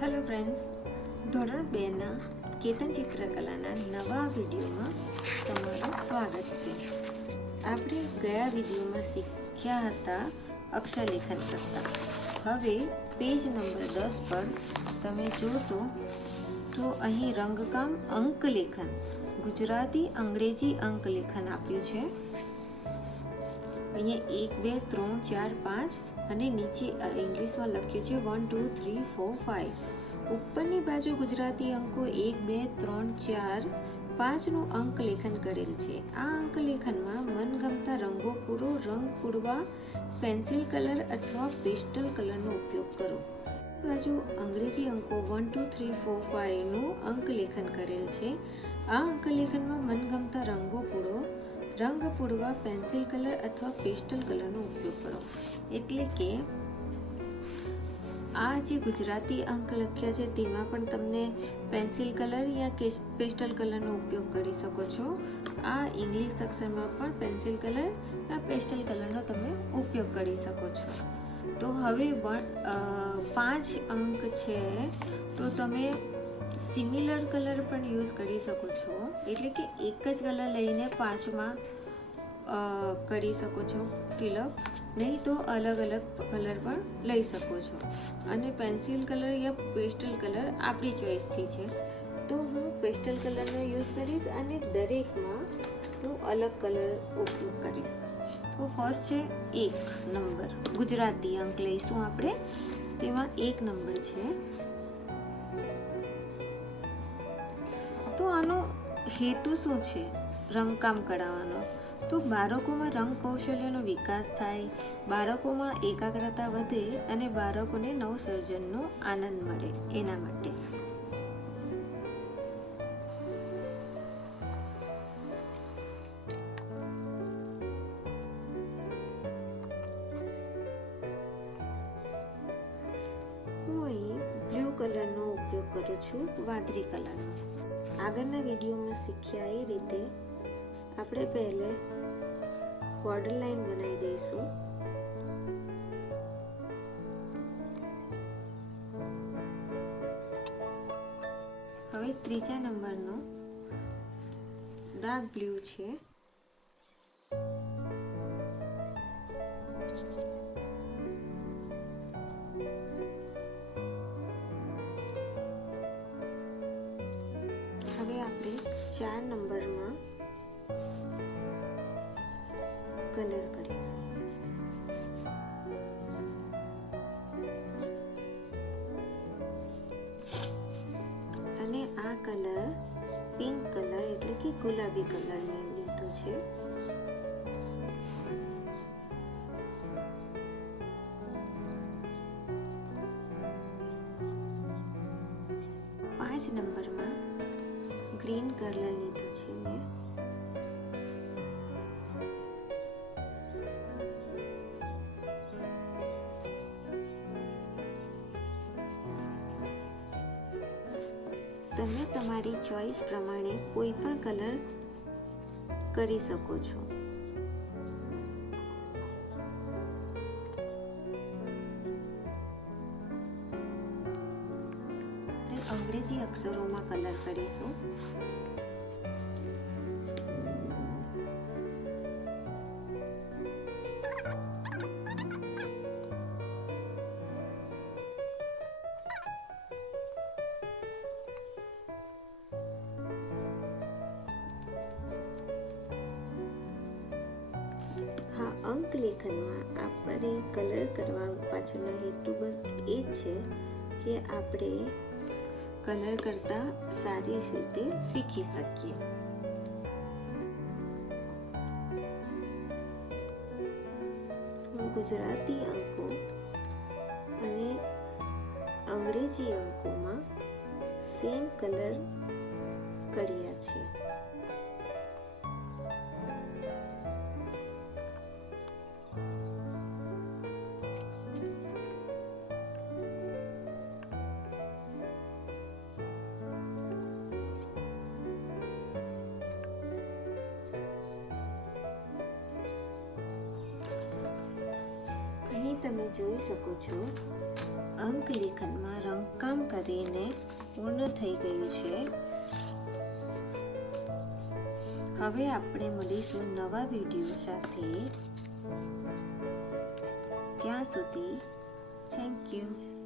Hello friends, ધોરણ 2ના કેતન ચિત્રકલાના નવા વિડીયોમાં તમારું સ્વાગત છે. આપણે ગયા વિડીયોમાં શીખ્યા હતા અક્ષરલેખન કરતા. હવે પેજ નંબર 10 પર તમે જોશો તો અહીં રંગકામ અંકલેખન ગુજરાતી અંગ્રેજી અંકલેખન આપ્યું છે. અહીંયા 1 2 3 4 5 અને નીચે ઇંગ્લિશમાં લખ્યું છે 1 2 3 4 5. ઉપરની બાજુ ગુજરાતી અંકો 1 2 3 4 5નું અંકલેખન કરેલ છે. આ અંકલેખનમાં મનગમતા રંગો પૂરો રંગ પૂરવા પેન્સિલ કલર અથવા પેસ્ટલ કલરનો ઉપયોગ કરો. બાજુ અંગ્રેજી અંકો 1 2 3 4 5નું અંકલેખન કરેલ છે. આ અંકલેખનમાં મનગમતા રંગો પૂરો રંગ પૂરવા પેન્સિલ કલર અથવા પેસ્ટલ કલરનો ઉપયોગ કરો. એટલે કે આ જે ગુજરાતી અંક લખ્યા છે તેમાં પણ તમને પેન્સિલ કલર યા પેસ્ટલ કલરનો ઉપયોગ કરી શકો છો. આ ઇંગ્લિશ અક્ષરમાં પણ પેન્સિલ કલર યા પેસ્ટલ કલરનો તમે ઉપયોગ કરી શકો છો. તો હવે 5 અંક છે તો તમે સિમિલર કલર પણ યુઝ કરી શકો છો. એટલે કે એક જ કલર લઈને 5માં કરી શકો છો ફિલઅપ, નહીં તો અલગ અલગ કલર પણ લઈ શકો છો. અને પેન્સિલ કલર યા પેસ્ટલ કલર આપણી ચોઈસથી છે. તો હું પેસ્ટલ કલરનો યુઝ કરીશ અને દરેકમાં હું અલગ કલર ઉપયોગ કરીશ. તો ફર્સ્ટ છે 1 નંબર, ગુજરાતી અંક લઈશું આપણે. તેમાં 1 નંબર છે. તો આનો હેતુ શું છે રંગકામ કરાવવાનો? તો બાળકોમાં રંગ કૌશલ્યનો વિકાસ થાય, બાળકોમાં એકાગ્રતા વધે અને બાળકોને નવસર્જનનો આનંદ મળે એના માટે. હું અહીં બ્લુ કલરનો ઉપયોગ કરું છું, વાદળી કલરનો. આગળના વિડીયોમાં શીખ્યા એ રીતે આપણે પહેલે બોર્ડર લાઈન બનાવી દઈશું. હવે ત્રીજા નંબરનો ડાર્ક બ્લુ છે. હવે આપણે 4 નંબરમાં કલર કરીશું. અને આ કલર પિંક કલર એટલે કે ગુલાબી કલરને લીધો છે. પાંચ નંબરમાં ગ્રીન કલર લીધો છે મેં. તમે તમારી ચોઈસ પ્રમાણે કોઈ પણ કલર કરી શકો છો. આપણે અંગ્રેજી અક્ષરોમાં કલર કરીશું. અંકલેખનમાં આપણે કલર કરવા પાછળનો હેતુ બસ એ જ છે કે આપણે કલર કરતા સારી રીતે શીખી શકીએ. હું ગુજરાતી અંકો અને અંગ્રેજી અંકોમાં સેમ કલર કર્યા છે. અહીં તમે જોઈ શકો છો અંકલેખનમાં રંગકામ કરીને પૂર્ણ થઈ ગયું છે. હવે આપણે મળીશું નવા વિડીયો સાથે. ત્યાં સુધી થેન્ક યુ.